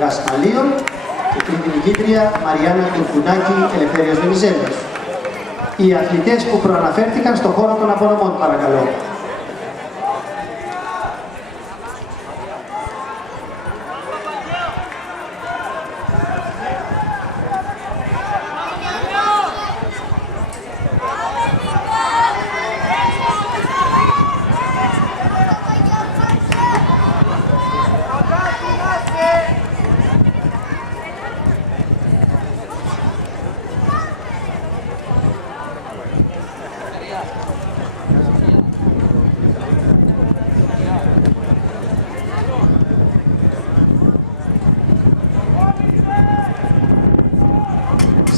Γασμαλίων και τρίτη νικήτρια Μαριάννα Τουρκουνάκη, Ελευθέριος Βενιζέλος. Οι αθλητές που προαναφέρθηκαν στον χώρο των απονομών, παρακαλώ.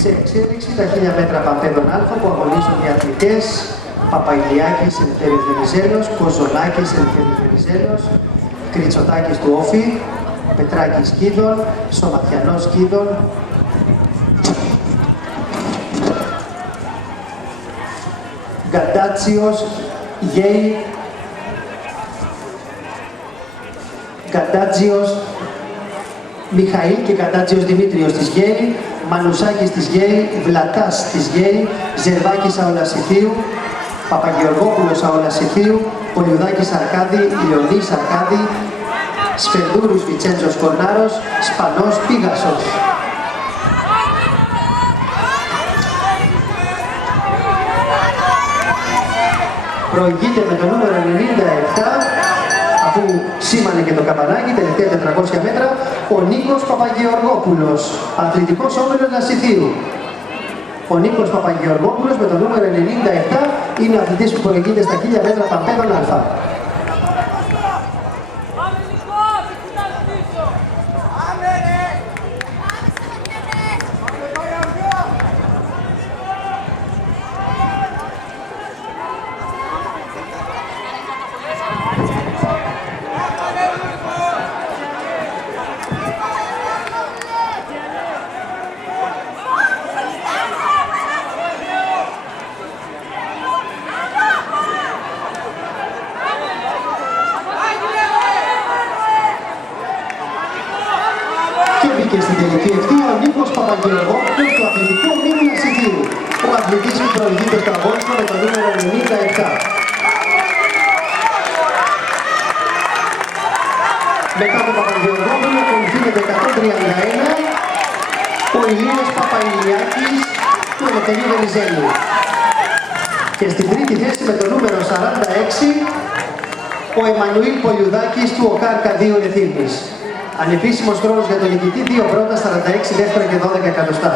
Σε εξέλιξη τα 1000 μέτρα Παμπέδων Α που αγωνίζονται οι αθλητές Παπαϊλιάκης Ελευθέριος Βενιζέλος, Κοζολάκης Ελευθέριος Βενιζέλος, Κριτσοτάκης του Όφη, Πετράκης Κίδων, Σωματιανός Κίδων, Γκαντάτσιος Γέι, Γκαντάτσιος Μιχαήλ και Γκαντάτσιος Δημήτριος της Γέι, Μανουσάκης της Γέι, Βλατάς της Γέι, Ζερβάκης Αολασιθίου, Παπαγεωργόπουλος Αολασιθίου, Πολιουδάκης Αρκάδη, Ηλιονής Αρκάδη, Σφενδούρους Βιτσέντζος Κορνάρος, Σπανός Πίγασος. Προηγείται με το νούμερο 97, αφού σήμανε και το καμπανάκι, τελευταία 400 μέτρα, ο Νίκος Παπαγεωργόπουλος, αθλητικός όμιλος Λασιθίου. Ο Νίκος Παπαγεωργόπουλος με το νούμερο 97 είναι ο αθλητής που προηγείται στα 1000 μέτρα Παμπέδων Α. Και στην τελική ευθεία ο Νίκος Παπαγεωργόπουλος του αθλητικού ομίλου Λασιθίου. Ο αθλητής που προηγείται στο αγώνισμα με το νούμερο 97. Μετά τον Παπαγεωργόπουλο ακολουθείται 131 ο Ηλίας Παπαϊλιάκης του Ελευθερίου Βενιζέλου. Και στην τρίτη θέση με το νούμερο 46 ο Εμμανουήλ Πολιουδάκης του ΟΚΑΡ Καδίου Ρεθύμνης. Ανεπίσημος χρόνος για τον νικητή, 2 πρώτα, 46 δεύτερα και 12 εκατοστά.